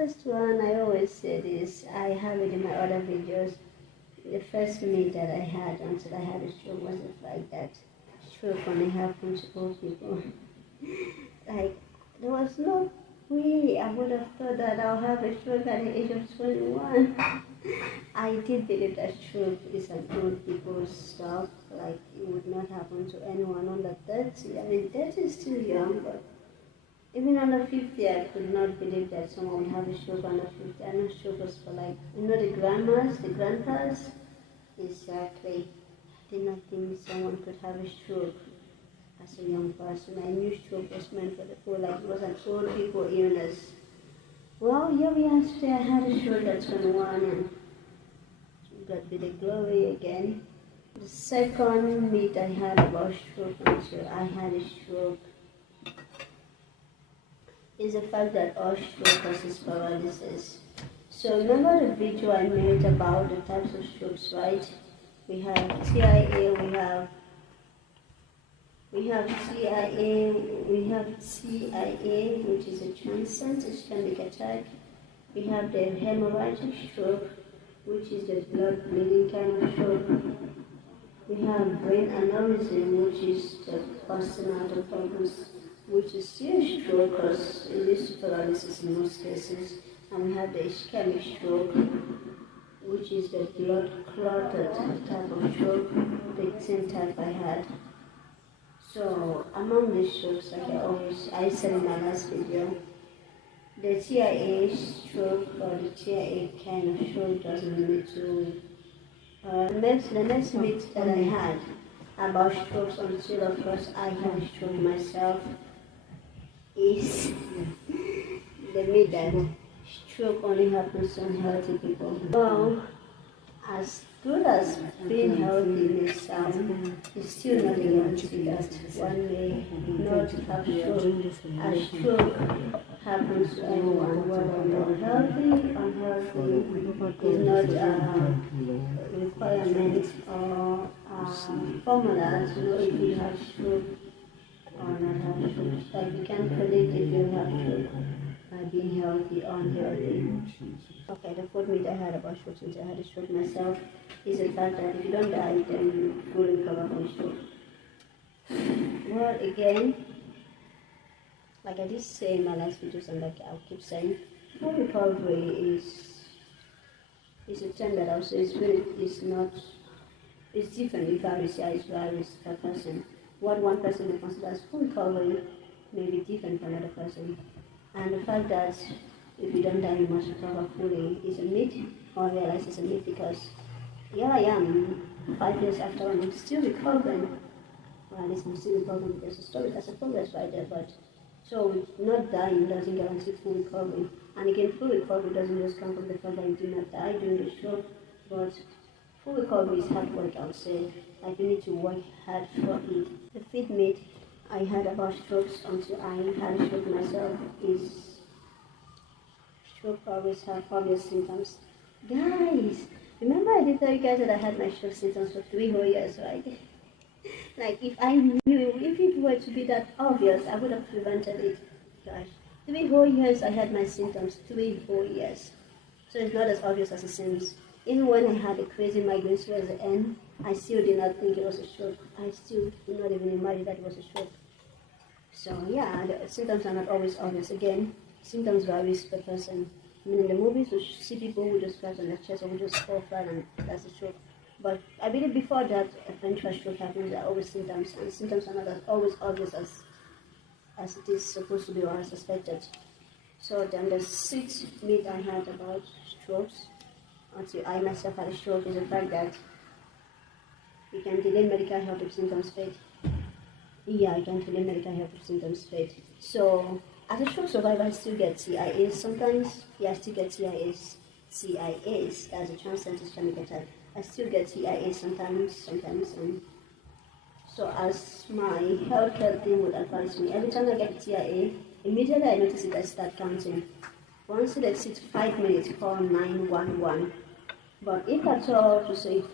first one, I always say this, I have it in my other videos. The first meet that I had until I had a stroke wasn't like that. Stroke only happened to old people. Like, there was no way I would have thought that I'll have a stroke at the age of 21. I did believe that stroke is an old people's stuff, like it would not happen to anyone under 30. I mean, 30 is still young, but even under 50, I could not believe that someone would have a stroke under 50. I know stroke was for like, the grandmas, the grandpas. Exactly. I did not think someone could have a stroke as a young person. I knew stroke was meant for the poor, like it was an old people illness. Well, here we are today. I had a stroke at 21 and God be the glory again. The second myth I had about stroke until I had a stroke is the fact that all stroke causes paralysis. So remember the video I made about the types of strokes, right? We have TIA, we have TIA, which is a transient ischemic attack. We have the hemorrhagic stroke, which is the blood bleeding kind of stroke. We have brain aneurysm, which is the busting out of organs, which is still a stroke because it leads to paralysis in most cases. And we have the ischemic stroke, which is the blood clotted type of stroke, the same type I had. So among these strokes, like I said in my last video, the TIA stroke or the TIA kind of stroke doesn't relate to the next myth that I had about strokes until of course I had a stroke myself is the myth that stroke only happens to unhealthy people. Well, as good as being healthy may sound, it's still not a guarantee that one may not have stroke. A stroke happens to anyone, whether you're healthy, unhealthy, is not a requirement or a formula to know if you have stroke or not have stroke. Like you can't predict if you have stroke by being healthy or unhealthy. Okay, the fourth myth I had about stroke since I had a stroke myself is the fact that if you don't die, then you will recover from stroke. Well, again, like I did say in my last videos and like I'll keep saying, full recovery is a term that I'll say it's different, it varies per person. What one person may consider as full recovery may be different for another person. And the fact that if you don't die, you must recover fully is a myth, or I realize it's a myth because here I am, 5 years after and I'm still recovering. Well, at least I'm still recovering because the story has a progress right there, but so not dying doesn't guarantee full recovery. And again, full recovery doesn't just come from the fact that you did not die during the stroke, but full recovery is hard work, I would say. Like you need to work hard for it. The fifth myth I had about strokes until I had a stroke myself is stroke always have obvious symptoms. Guys, remember I did tell you guys that I had my stroke symptoms for 3 whole years, right? Like if I knew, if it were to be that obvious, I would have prevented it. Gosh, 3 whole years I had my symptoms, 3 whole years. So it's not as obvious as it seems. Even when I had a crazy migraine towards the end, I still did not think it was a stroke. I still did not even imagine that it was a stroke. So yeah, the symptoms are not always obvious. Again, symptoms vary per person. I mean, in the movies, we see people who just scratch on their chest or who just fall flat and that's a stroke. But I believe before that eventual stroke happens, there are always symptoms, and symptoms are not as always obvious as it is supposed to be or as suspected. So then the 6th myth I had about strokes, until I myself had a stroke, is the fact that you can delay medical help if symptoms fade. Yeah, I can delay medical help if symptoms fade. So as a stroke survivor, I still get TIAs sometimes. Yeah, I still get TIAs. As a transient ischemic attack. I still get TIAs sometimes. So as my healthcare team would advise me, every time I get a TIA, immediately I notice it, I start counting. Once it exceeds 5 minutes, call 911. But if at all to say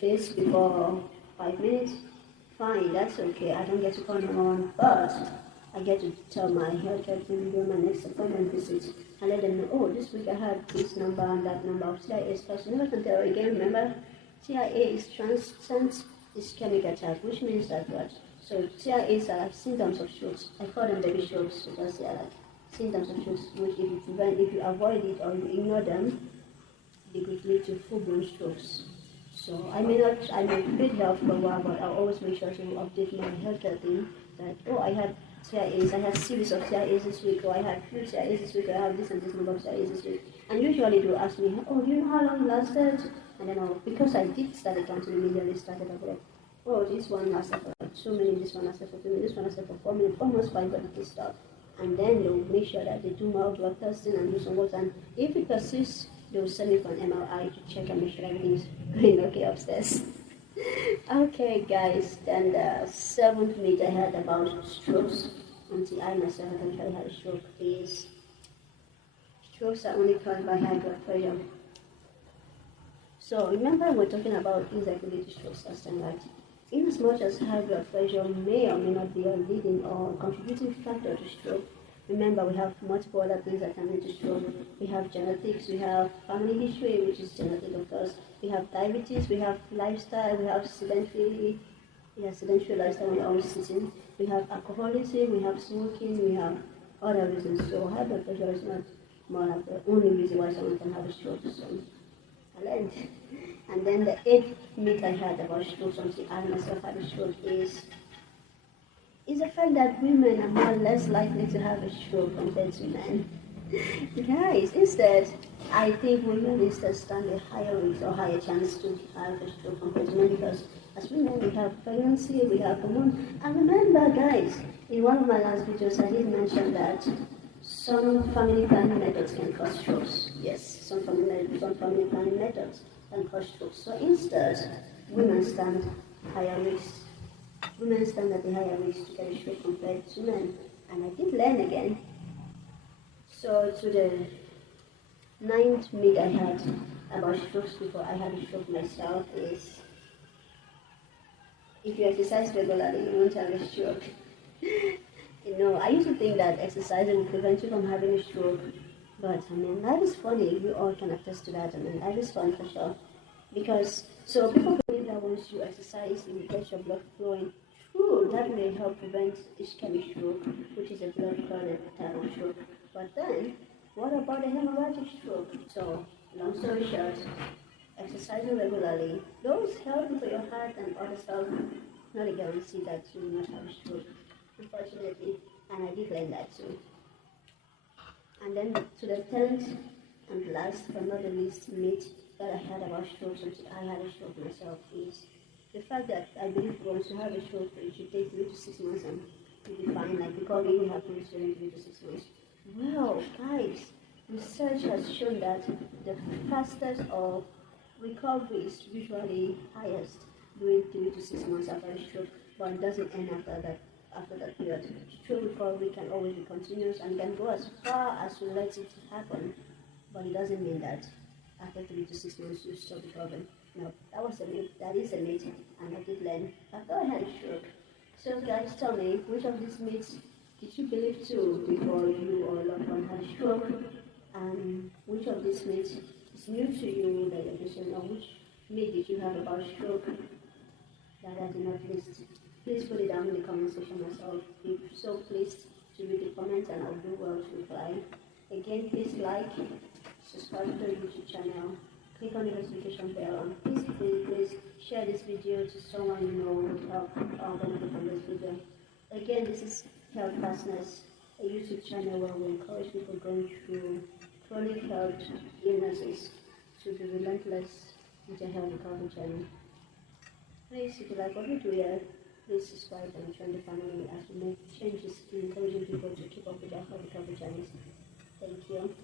face before 5 minutes, fine, that's okay. I don't get to call 911, but I get to tell my healthcare team during my next appointment visit I let them know, oh, this week I had this number and that number of CIA stuff. Never can tell again. Remember, CIA is transient ischemic attack, which means that what? So TIAs are like symptoms of strokes. I call them baby strokes because they are like symptoms of strokes, which if you avoid it or you ignore them, they could lead to full-blown strokes. So I may need help for a while, but I'll always make sure to update my healthcare thing that, oh, I had TIAs, I had series of TIAs this week, or I had few TIAs this week, or I have this and this number of TIAs this week. And usually they'll ask me, oh, do you know how long it lasted? And then because I did start counting immediately, started up like, oh, this one lasted for like 2 minutes, this one lasted for 2 minutes, this one lasted for 4 minutes, almost 5 but it stopped. And then they'll make sure that they do more blood testing and do some work. And if it persists, they'll send me for an MRI to check and make sure everything's going okay upstairs. Okay, guys, then the 7th myth I heard about strokes, until I myself eventually had a stroke, is strokes are only caused by high blood pressure. So remember we're talking about things that could lead to strokes last time, right? In as much as high blood pressure may or may not be a leading or contributing factor to stroke, remember we have multiple other things that can lead to stroke. We have genetics, we have family history, which is genetic of course, we have diabetes, we have lifestyle, we have sedentary lifestyle when you're always sitting, we have alcoholism, we have smoking, we have other reasons. So high blood pressure is not more like the only reason why someone can have a stroke. So I learned. And then the 8th myth I heard about strokes until I myself had a stroke is the fact that women are more or less likely to have a stroke compared to men. Guys, instead, I think women instead stand a higher risk or higher chance to have a stroke compared to men because as women we have pregnancy, we have hormones. And remember guys, in one of my last videos I did mention that some family planning methods can cause strokes. Yes, some family planning methods can cause strokes. So instead, women stand higher risk. Women stand at a higher risk to get a stroke compared to men. And I did learn again. So to the 9th myth I had about strokes before I had a stroke myself is if you exercise regularly, you won't have a stroke. I used to think that exercising would prevent you from having a stroke, but I mean, life is funny. We all can attest to that. I mean, life is fun for sure. So people believe that once you exercise, you will get your blood flowing. True, that may help prevent ischemic stroke, which is a blood clotted type of stroke. But then, what about a hemorrhagic stroke? So, long story short, exercising regularly, those healthy for your heart and other stuff, not a guarantee that you will not have a stroke, unfortunately, and I did learn that too. And then to the 10th and last but not the least myth that I had about strokes until I had a stroke myself is the fact that I believe once you have a stroke, it should take 3 to 6 months and you'll be fine, like recovery will happen within 3 to 6 months. Well, guys, research has shown that the fastest of recovery is usually highest during 3 to 6 months after a stroke, but it doesn't end after that period. Stroke recovery can always be continuous and can go as far as you let it happen, but it doesn't mean that after 3 to 6 months you stop recovering. No, that was a myth. That is a myth, and I did learn after I had a stroke. So guys, tell me, which of these myths did you believe too before you or a loved one had a stroke? And which of these myths is new to you that you're listening, or which myth did you have about stroke that I did not list? Please put it down in the comment section myself. If so pleased to read the comments and I'll do well to reply. Again, please like, subscribe to the YouTube channel, click on the notification bell, and please share this video to someone you know would help benefit from this video. Again, this is Health Fastness, a YouTube channel where we encourage people going through chronic health illnesses to be relentless with their health recovery journey. Please, if you like what we do here, please subscribe and join the family as we make changes in encouraging people to keep up with their health recovery journeys. Thank you.